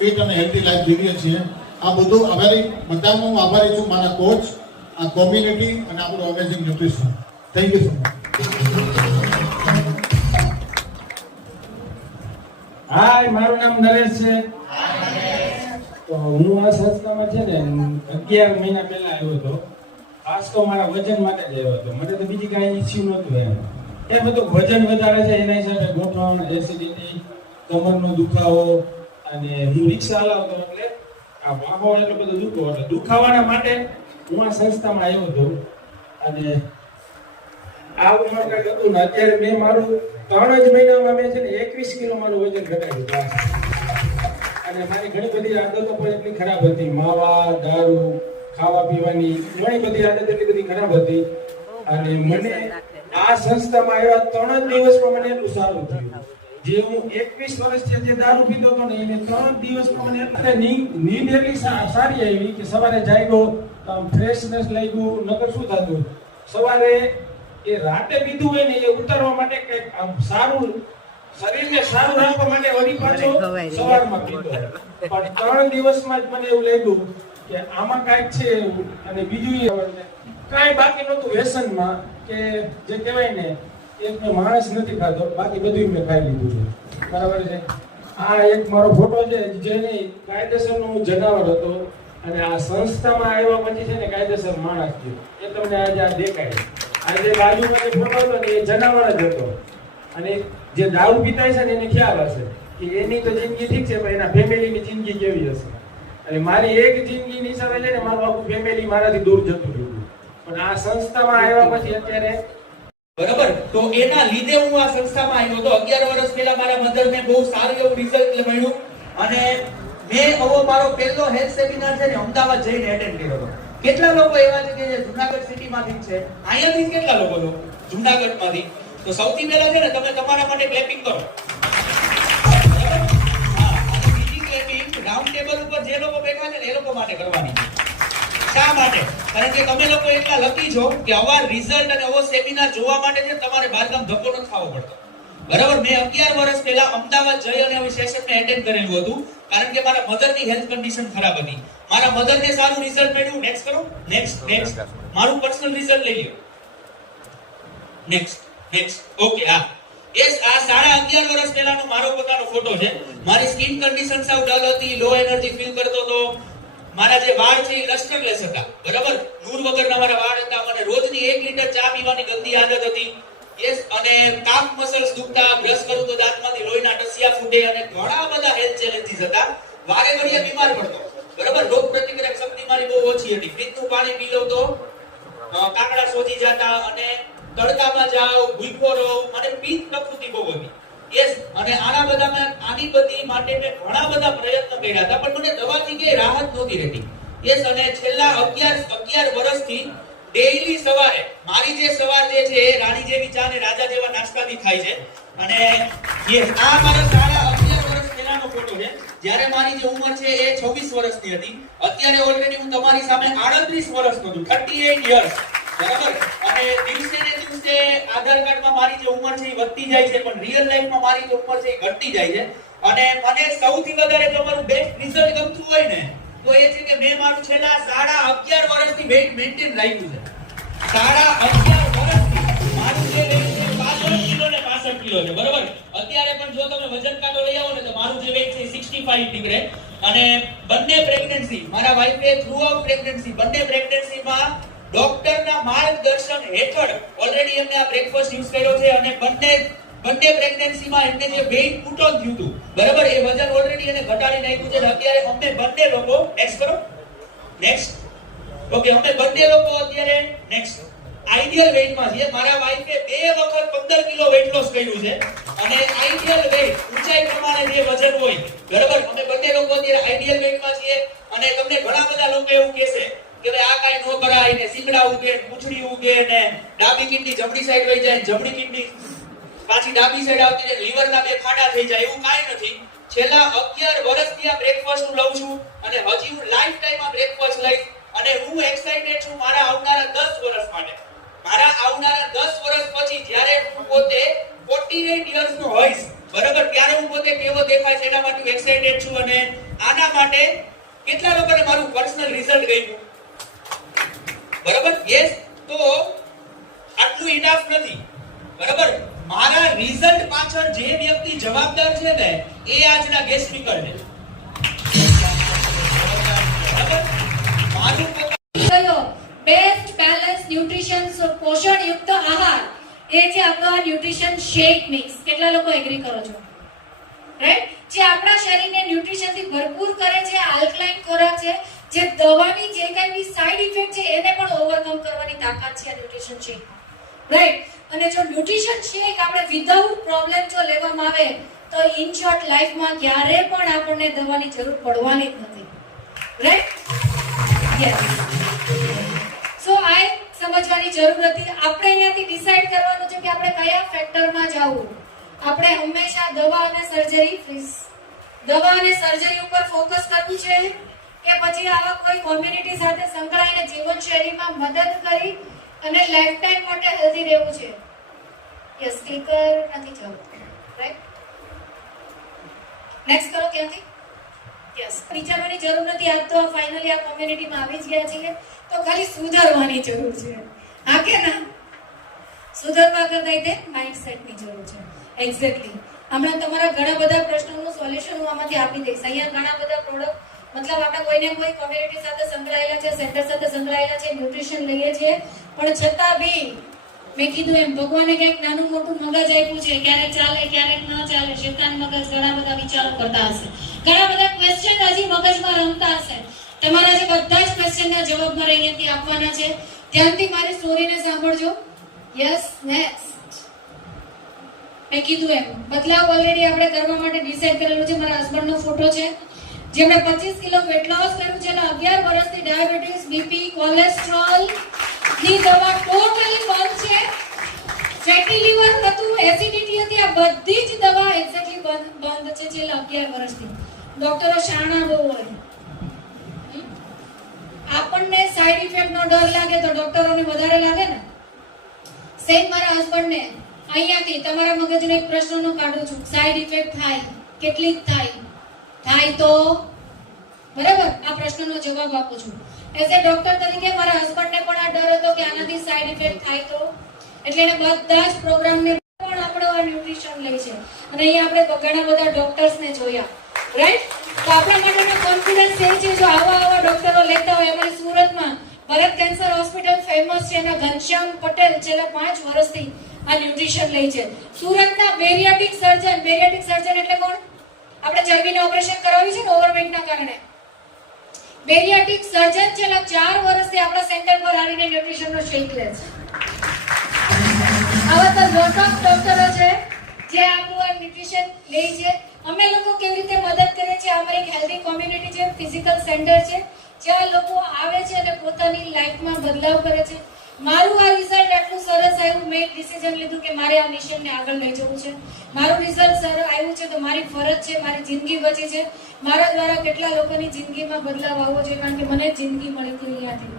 Fit અને healthy life જીવીએ છીએ. આ બધું અમારી બધાનો હું આભારી છું, મારા કોચ, આ કોમ્યુનિટી અને આપણું amazing nutrition. Thank you so much. Hi, મારું નામ નરેશ છે. તો હું આ સંસ્થામાં છે ને 11 મહિના પહેલા આવ્યો હતો. ખાસ તો મારા વજન માટે જ આવ્યો હતો. મને તો બીજી કાંઈ ઇસ્યુ નહોતું એ બધું વજન વધારે છે એના હિસાબે ગોઠવણ, એસિડિટી, કમરનો દુખાવો અને હું રિક્ષા હલાવતો એટલે આ વાહો એટલો બધો દુખો એટલે દુખાવાના માટે હું આ સંસ્થામાં આવ્યો હતો. અને આવું મારું કાંઈ હતું ને અત્યારે મેં મારું 3 જ મહિનામાં મેં છે ને 21 કિલો મારું વજન ઘટાડ્યું. અને મારી ઘણી બધી આદતો પણ એટલી ખરાબ હતી, માવા, દારૂ, ખાવા પીવાની ઘણી બધી આદત એટલી બધી ખરાબ હતી. અને મને આ સંસ્થામાં આવ્યા 3 જ દિવસમાં મને એટલું સારું થયું. જે હું 21 વર્ષથી જે દારૂ પીતો હતો ને એને 3 દિવસમાં મને એટલે નીંદ એટલી સારી આવી કે સવારે જાગ્યો આમ ફ્રેશનેસ લાગ્યું. નકર શું થતું સવારે એ રાતે પીધું હોય ને એ ઉતારવા માટે કંઈક આમ સારું શરીરને સારું રાખવા માટે વળી પાછો સવારમાં પીતો. પણ 3 દિવસમાં જ મને એવું લાગ્યું કે આમાં કાંઈક છે એવું. અને બીજું કાંઈ બાકી નહોતું વ્યસનમાં કે જે કહેવાય ને એક મેં માણસ નથી ખાતો, બાકી બધું મેં ખાઈ લીધું છે. બરાબર છે. આ એક મારો ફોટો છે જેને કાયદેસરનો હું જનાવર હતો અને આ સંસ્થામાં આવ્યા પછી છે ને કાયદેસર માણસ થયો. એ તમને આજે આ દેખાય. આજે બાજુમાં જે ફોટો હતો ને એ જનાવર જ હતો. અને જે દારૂ પીતા છે ને એને ખ્યાલ હશે કે એની તો જિંદગી ઠીક છે પણ એના ફેમિલીની જિંદગી કેવી હશે. અને મારી એક જિંદગીની હિસાબે છે ને મારું આખું ફેમિલી મારાથી દૂર જતું રહ્યું. પણ આ સંસ્થામાં આવ્યા પછી અત્યારે બરાબર તો એના લીધે હું આ સંસ્થામાં આવ્યો હતો. 11 વર્ષ પહેલા મારા મધરને બહુ સારું એવું રિઝલ્ટ મળ્યું અને મેં આવો મારો પહેલો હેલ્થ સેમિનાર છે ને અમદાવાદ જઈને એટેન્ડ કર્યો હતો. કેટલા લોકો એવા છે કે જે જુનાગઢ સિટીમાંથી છે, અહીંયાથી કેટલા લોકો છો જુનાગઢમાંથી? તો સૌથી પહેલા છે ને તમે તમારા માટે ક્લેપિંગ કરો. બીજી ક્લેપિંગ રાઉન્ડ ટેબલ ઉપર જે લોકો બેઠા છે ને એ લોકો માટે કરવાની. શા માટે? કારણ કે તમે લોકો એટલા લકી છો કે આવા રિઝલ્ટ અને આવો સેમિનાર જોવા માટે છે તમારે બહારગામ ધક્કો ન ખાવો પડતો. બરાબર. મેં 11 વર્ષ પહેલા અમદાવાદ જઈ અને આવી સેશનને એટેન્ડ કરેલું હતું કારણ કે મારા મધરની હેલ્થ કન્ડિશન ખરાબ હતી. મારા મધરને સારું રિઝલ્ટ મળ્યું. નેક્સ્ટ કરો. નેક્સ્ટ મારું પર્સનલ રિઝલ્ટ લઈ લ્યો. Next okay. હા યસ, આ 11.5 વર્ષ પહેલાનો મારો પોતાનો ફોટો છે. મારી સ્કિન કન્ડિશન સાવ ડલ હતી, લો એનર્જી ફીલ કરતો હતો. મારા જે વાળ છે એ લસ્ટરલેસ હતા. બરાબર. નૂર વગરના મારા વાળ હતા. મને રોજની 1 લીટર ચા પીવાની ગંદી આદત હતી. યસ, અને કાફ મસલ્સ દુખતા, બ્રશ કરું તો દાંતમાંથી લોહીના ટસિયા ફૂટે અને ઘણા બધા હેલ્થ ચેલેન્જીસ હતા. વારે ઘડીએ બીમાર પડતો. બરાબર. રોગ પ્રતિકારક શક્તિ મારી બહુ ઓછી હતી. ફ્રીજનું પાણી પી લઉં તો કાકડા સોજી જતા અને તડકામાં જાઓ, ભૂખ્યો રહો અને પિત્ત પ્રકૃતિ બહુ હતી. યસ, અને આની બધી માટે મેં ઘણા બધા પ્રયત્નો કર્યા હતા પણ મને દવાથી કે રાહત નહોતી રહેતી. યસ, અને છેલ્લા 11 વર્ષથી ડેઈલી સવારે મારી જે સવાર જે છે એ રાણી જેવી ચા ને રાજા જેવા નાસ્તાથી થાય છે. અને યસ, આ મારા 11 વર્ષ પહેલાનો ફોટો છે જ્યારે મારી જે ઉંમર છે એ 26 વર્ષની હતી. અત્યારે ઓલરેડી હું તમારી સામે 38 વર્ષનો છું, 38 યર્સ. બરાબર. અને દિવસે ને દિવસે આધાર કાર્ડમાં મારી જે ઉંમર છે એ વધતી જાય છે પણ રિયલ લાઈફમાં મારી જે ઉંમર છે એ ઘટતી જાય છે. અને મને સૌથી વધારે જો મારું બેસ્ટ રિઝલ્ટ ગમતું હોય ને તો એ છે કે મેં મારું છેલ્લા 11.5 વર્ષથી વેઇટ મેન્ટેન રાખ્યું છે. 11.5 વર્ષથી મારું જે વેઇટ છે 65 કિલો ને 65 કિલો છે. બરાબર. અત્યારે પણ જો તમે વજન કાંટો લઈ આવો ને તો મારું જે વેઇટ છે 65 નીકળે. અને બંને પ્રેગ્નન્સી મારા વાઈફે થ્રુઆઉટ પ્રેગ્નન્સી બંને પ્રેગ્નન્સીમાં ડોક્ટરના માર્ગદર્શન હેઠળ ઓલરેડી એમને આ બ્રેકફાસ્ટ યુઝ કર્યો છે અને બંને પ્રેગ્નન્સીમાં એમને જે વેઇટ પુટ ઓન થયું હતું. બરાબર. એ વજન ઓલરેડી એને ઘટાડી નાખ્યું છે. અત્યારે અમે બંને લોકો નેક્સ્ટ કરો. Next okay. અમે બંને લોકો અત્યારે નેક્સ્ટ આઈડિયલ વેઇટમાં છીએ. મારા વાઈફે 2 વખત 15 કિલો વેઇટ લોસ કર્યું છે અને આઈડિયલ વેઇટ ઊંચાઈ પ્રમાણે જે વજન હોય. બરાબર. અમે બંને લોકો અત્યારે આઈડિયલ વેઇટમાં છીએ. અને તમને ઘણા બધા લોકો એવું કહેશે કે ભાઈ આ કાઈ નો કરાય ને સિંગડા ઉગે, પૂંછડી ઉગે ને ડાબી કિડની જમણી સાઈડ વહી જાય, જમણી કિડની પાછી ડાબી સાઈડ આવતી જાય, લીવરના 2 ખાડા થઈ જાય. એવું કાઈ નથી. છેલ્લા 11 વર્ષથી આ બ્રેકફાસ્ટ હું લઉં છું અને હજી હું લાઈફ ટાઈમ આ બ્રેકફાસ્ટ લઈશ. અને હું એક્સાઇટેડ છું મારા આવનારા 10 વર્ષ માટે. મારા આવનારા 10 વર્ષ પછી જ્યારે હું પોતે 48 યર્સ નો હોઈશ, બરાબર, ત્યારે હું પોતે કેવો દેખાઈશ એના માટે એક્સાઇટેડ છું. અને આના માટે કેટલા લોકોને મારું પર્સનલ રિઝલ્ટ ગમ્યું? બરાબર? યસ. તો આટલું ઇનફ નથી. બરાબર? મારા રિઝલ્ટ પાછળ જે વ્યક્તિ જવાબદાર છે ને એ આજના ગેસ્ટ સ્પીકર છે. બરાબર? મારું કયો બેસ્ટ બેલેન્સ ન્યુટ્રિશન પોષણ યુક્ત આહાર એ છે આપણો ન્યુટ્રિશન શેક મિક્સ. કેટલા લોકો એગ્રી કરો છો? રાઈટ? જે આપણા શરીરને ન્યુટ્રિશન થી ભરપૂર કરે છે, આલ્કલાઇન ખોરાક છે, જે દવાની જે કઈ બી સાઇડ ઇફેક્ટ છે એને પણ ઓવરકમ કરવાની તાકાત છે આ ન્યુટ્રિશન શેક. રાઈટ? અને જો ન્યુટ્રિશન શેક આપણે વિધાઉટ પ્રોબ્લેમ જો લેવામાં આવે તો ઇન શોર્ટ લાઈફમાં ક્યારે પણ આપણને દવાની જરૂર પડવાની જ નથી. રાઈટ? યસ. સો આ સમજવાની જરૂર હતી. આપણે અહીંયાથી ડિસાઈડ કરવાનું છે કે આપણે કયા ફેક્ટરમાં જવું. આપણે હંમેશા દવા અને સર્જરી ઉપર ફોકસ કરવું છે કે પછી આવા કોઈ કોમ્યુનિટી સાથે સંકળાઈને જીવનશૈલીમાં મદદ કરી અને લાઈફ ટાઈમ માટે હેલ્ધી રહેવું છે. યસ, સ્પીકર નથી જવું. રાઈટ? નેક્સ્ટ કરો ક્યાંથી? યસ. વિચારવાની જરૂર નથી. આજ તો ફાઇનલી આ કોમ્યુનિટીમાં આવી જ ગયા છીએ તો ખાલી સુધારવાની જરૂર છે. હા કે ના? સુધારવા કરતા તે માઇન્ડસેટની જરૂર છે. એક્ઝેક્ટલી. હમણાં તમારા ઘણા બધા પ્રશ્નોનું સોલ્યુશન હું આમાંથી આપી દઈશ. અહીંયા ઘણા બધા પ્રોડક્ટ મતલબ આપણે કોઈને કોઈ કોમ્યુનિટી સાથે સંકળાયેલા છે, સેન્ટર સાથે સંકળાયેલા છે, ન્યુટ્રિશન લઈએ છીએ, પણ છતાં બી મેં કીધું એમ ભગવાને ક્યાંક નાનું મોટું મગજ આપ્યું છે. ક્યારેક ચાલે, ક્યારેક ન ચાલે. શેતાન મગજ ઘણા બધા વિચારો કરતા હશે, ઘણા બધા ક્વેશ્ચન હજી મગજમાં રમતા હશે. તમારા જે બધા જ ક્વેશ્ચનના જવાબ મારે અહીંયાથી આપવાના છે. ધ્યાનથી મારી સ્ટોરીને સાંભળજો. Yes, next. મેં કીધું એમ બદલાવ ઓલરેડી આપણે કરવા માટે ડિસાઈડ કરેલું છે. મારા હસબન્ડનો ફોટો છે જેમણે 25 કિલો વેટ લોસ કર્યું છે અને 11 વર્ષથી ડાયાબિટીસ, બીપી, કોલેસ્ટ્રોલ ની દવા ટોટલ બંધ છે. ફેટી લીવર હતું, એસિડિટી હતી, આ બધી જ દવા એક્ઝેક્ટલી બંધ છે છેલ્લા 11 વર્ષથી. ડોક્ટરો શાણા બહુ હોય. આપણને સાઈડ ઇફેક્ટ નો ડર લાગે તો ડોક્ટરોને વધારે લાગે ને. સેમ મારા હસબન્ડને અહીંયાથી તમારા મગજનો એક પ્રશ્નનો કાઢું છું. સાઈડ ઇફેક્ટ થાય, કેટલીક થાય તો બરાબર આ પ્રશ્નનો જવાબ આપું છું. એઝ એ ડોક્ટર તરીકે મારા હસબન્ડને પણ આ ડર હતો કે આનાથી સાઈડ ઇફેક્ટ થાય તો, એટલે એને બધા જ પ્રોગ્રામને પણ આપણો આ ન્યુટ્રિશન લે છે. અને અહીંયા આપણે ઘણા બધા ડોક્ટર્સને જોયા. રાઈટ? તો આપણા માટેનો કોન્ફિડન્સ એ છે જો આવા ડોક્ટરો લેતા હોય. અમારી સુરતમાં ભરત કેન્સર હોસ્પિટલ ફેમસ છે અને ઘનશ્યામ પટેલ છેલ્લા 5 વર્ષથી આ ન્યુટ્રિશન લે છે. સુરતના બેરિયાટિક સર્જન એટલે કોણ? આપણે ચરબીનું ઓપરેશન કરાવ્યું છે ને ઓવરવેટના કારણે. બેરિયાટિક સર્જન છેલ્લા 4 વર્ષથી આપણા સેન્ટર પર આવીને ન્યુટ્રિશનનો શેક લે છે. આવા તો લોટ ઓફ ડોક્ટરો છે જે આપણું આ ન્યુટ્રિશન લે છે. અમે લોકો કેવી રીતે મદદ કરીએ છીએ? અમારી એક હેલ્ધી કોમ્યુનિટી છે, ફિઝિકલ સેન્ટર છે, જ્યાં લોકો આવે છે અને પોતાની લાઈફમાં બદલાવ કરે છે. મારું આ રિઝલ્ટ એટલું સરસ આવ્યું, મેં એક ડિસિઝન લીધું કે મારે આ મિશનને આગળ લઈ જવું છે. મારું રિઝલ્ટ સરસ આવ્યું છે તો મારી ફરજ છે, મારી જિંદગી બચી છે. મારા દ્વારા કેટલા લોકોની જિંદગીમાં બદલાવ આવવો જોઈએ, કારણ કે મને જિંદગી મળી હતી અહીંયાથી.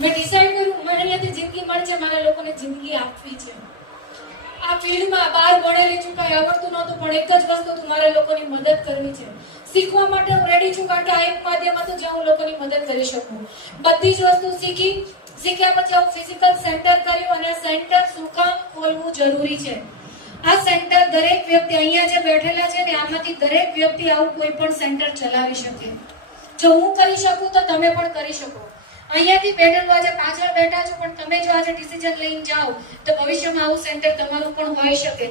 મેં ડિસાઈડ કર્યું મને અહીંયાથી જિંદગી મળી છે, મારે લોકોને જિંદગી આપવી છે. આ ફિલ્ડમાં બહાર ભણેલી છું, કઈ આવડતું નહોતું, પણ એક જ વસ્તુ હતું, મારે લોકોની મદદ કરવી છે. શીખવા માટે હું રેડી છું, કારણ કે આ એક માધ્યમ હતું જ્યાં હું લોકોની મદદ કરી શકું. બધી જ વસ્તુ શીખ્યા પછી હું ફિઝિકલ સેન્ટર કર્યું અને સેન્ટર શું કામ ખોલવું જરૂરી છે. આ સેન્ટર દરેક વ્યક્તિ અહીંયા જે બેઠેલા છે ને આમાંથી દરેક વ્યક્તિ આવું કોઈ પણ સેન્ટર ચલાવી શકે. જો હું કરી શકું તો તમે પણ કરી શકો. અહીંયાથી બેઠેલું આજે પાછળ બેઠા છો, પણ તમે જો આજે ડિસિઝન લઈને જાઓ તો ભવિષ્યમાં આવું સેન્ટર તમારું પણ હોઈ શકે.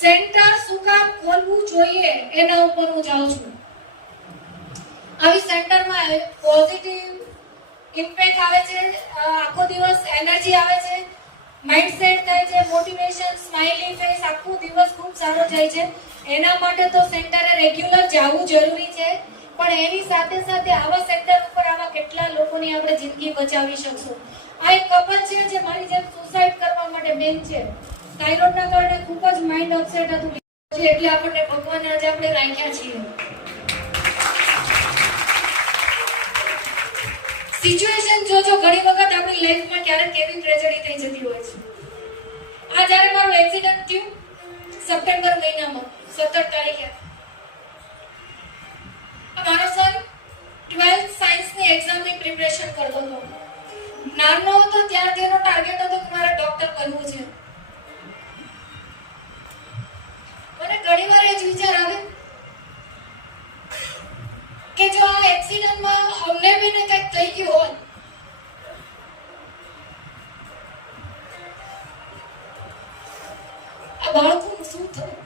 સેન્ટર શું કામ ખોલવું જોઈએ એના ઉપર હું જાઉં છું. આવી સેન્ટરમાં પોઝિટિવ ઇમ્પેક્ટ આવે છે, આખો દિવસ એનર્જી આવે છે, માઇન્ડસેટ થાય છે, મોટિવેશન, સ્માઇલી ફેસ, આખો દિવસ ખૂબ સારો જાય છે. એના માટે તો સેન્ટરે રેગ્યુલર જવું જરૂરી છે, પણ એની સાથે સાથે આવા સેન્ટર ઉપર આવા કેટલા લોકોની આપણે જિંદગી બચાવી શકશું. આ એક કપલ છે જે મારી જેમ સુસાઇડ કરવા માટે બેન છે. થાઇરોઇડના કારણે ખૂબ જ માઇન્ડ અપસેટ હતું, એટલે આપણને ભગવાને આજે આપણે રાખ્યા છીએ. સિચ્યુએશન જોજો, ઘણી વખત આપણી લાઈફમાં ક્યારેક કેવી ટ્રેજેડી થઈ જતી હોય છે. આ જ્યારે મારું એક્સિડન્ટ થયું સપ્ટેમ્બર મહિનામાં 17 તારીખે, મારો સન એક્ઝામની પ્રિપરેશન કરતો હતો. નાનો હતો ત્યારથી એનો ટાર્ગેટ હતો કે મારે ડોક્ટર બનવું છે. મને ઘણીવાર એ જ વિચાર આવે કે જો આ એક્સિડન્ટમાં અમને બી ને કંઈક થઈ ગયું હોત, આ બાળકોનું શું થયું?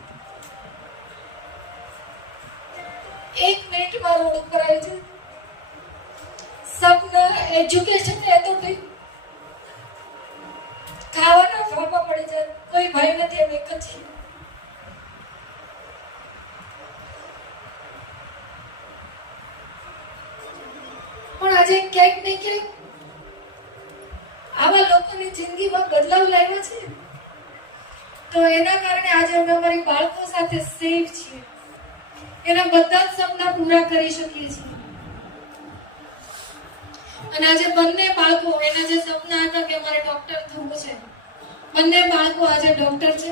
1 મિનિટમાં રોડ ઉપર આવી છે. સપના એજ્યુકેશન એ તો ઠીક, ખાવાના ફાફા પડે છે, કોઈ ભાઈ નથી, એમ એક જ છે. પણ આજે ક્યાંક ને ક્યાંક આવા લોકોની જિંદગીમાં બદલાવ લાવ્યો છે. તો એના કારણે આજે અમે અમારી બાળકો સાથે સેફ છીએ, એના બધા જ સપના પૂરા કરી શકીએ છીએ. અને આજે બંને બાળકો, એના જે સપના હતા કે અમારે ડોક્ટર થવું છે, બંને બાળકો આજે ડોક્ટર છે.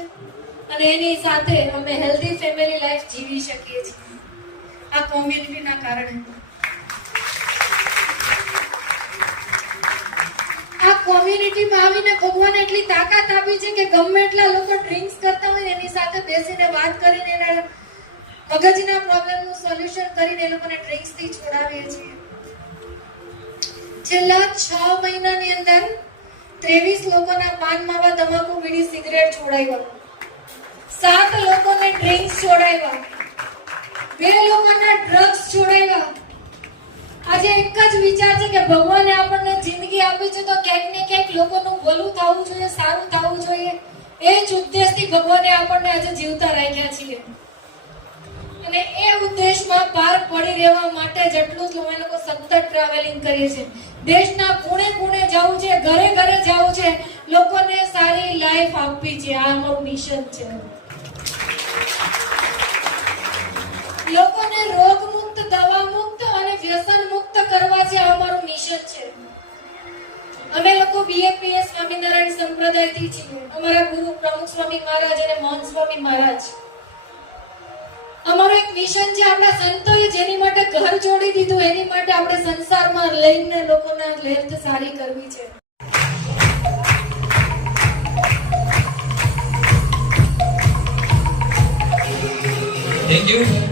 અને એની સાથે અમે હેલ્ધી ફેમિલી લાઈફ જીવી શકીએ છીએ આ કોમ્યુનિટીના કારણે. આ કોમ્યુનિટીમાં આવીને ભગવાને એટલી તાકાત આપી છે કે ગમે એટલા લોકો ડ્રિંક્સ કરતા હોય એની સાથે બેસીને વાત કરીને એના મગજના પ્રોબ્લેમનું સોલ્યુશન કરીને એ લોકોને ડ્રિંક્સથી છોડાવીએ છીએ. છેલ્લા 6 મહિનાની અંદર 23 લોકોના પાન માવા, તમાકુ, બીડી, સિગરેટ છોડાવ્યા, 7 લોકોને ડ્રિંક્સ છોડાવ્યા, 2 લોકોના ડ્રગ્સ છોડાવ્યા. આજે એક જ વિચાર છે કે ભગવાને આપણને જિંદગી આપી છે તો ક્યાંક ને ક્યાંક લોકોનું ભલું થવું જોઈએ, સારું થવું જોઈએ. એ જ ઉદ્દેશથી ભગવાને આપણને આજે જીવતા રાખ્યા છીએ. અને એ ઉદ્દેશમાં પાર પડી રહેવા માટે જેટલું જ અમે લોકો સતત ટ્રાવેલિંગ કરીએ છીએ. દેશના ખૂણે ખૂણે જવું છે, ઘરે ઘરે જવું છે, લોકોને સારી લાઈફ આપવી છે. આ અમારું મિશન છે. લોકોને રોગ મુક્ત, દવા મુક્ત અને વ્યસન મુક્ત કરવા છે. આ અમારું મિશન છે. અમે લોકો બીએપીએસ સ્વામિનારાયણ સંપ્રદાયથી છીએ. અમારા ગુરુ પ્રમુખ સ્વામી મહારાજ અને મહંત સ્વામી મહારાજ. અમારું એક મિશન છે. આપણા સંતોએ જેની માટે ઘર છોડી દીધું એની માટે આપણે સંસારમાં લઈને લોકોના હેલ્થ સારી કરવી છે. Thank you.